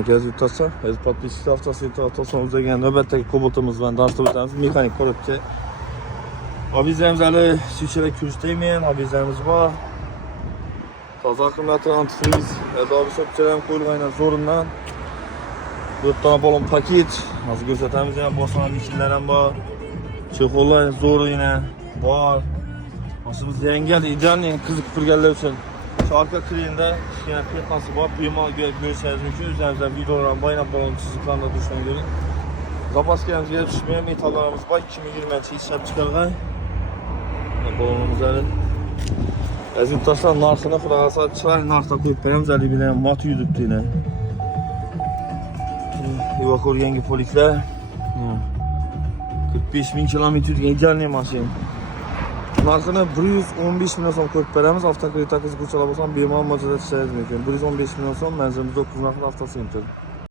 markaz yurttaşlar. Biz patlıcı haftası yurttaşımız degan navbatdagi Cobalt'imiz bilan darsda o'tamiz. Mexanik korobka. Avizamiz hali suychilik kurishdayman. Avizamiz bor. Toza qimmatli antifriz, adobi so'pchalar ham qo'yilgan zo'rindan. 4 tane balon paket. Hozir ko'rsatamiz ham boshqa mishlar ham bor. Chexollar zo'r yana bor. Aslımız yengel idealni qiziq turganlar uchun arka krenda kichkina pexnasi bor, bemalol ko'rishingiz mumkin. O'zimizdan videolar baynab balon chiziqlarni dushman ko'ring. Zapaska ham kelib tushmagan metallarimiz bor, 2020-yil ishlab chiqargan. Balonimiz hali aziz do'stlar, narxini xudo xolasa chiroyli narxda qo'yib beramiz. Hali bilan mot yuribdi yana. Ivakor yangi poliklar. 45 ming kilometr yurgan idealni mashina. Narxini 115 milyon so'm qo'yib beramiz. Avtokredit qiziquvchilar bo'lsa bemalol mo'jazat ishlaymiz. 115 milyon so'm manzilimiz 9 nafar avtosentr.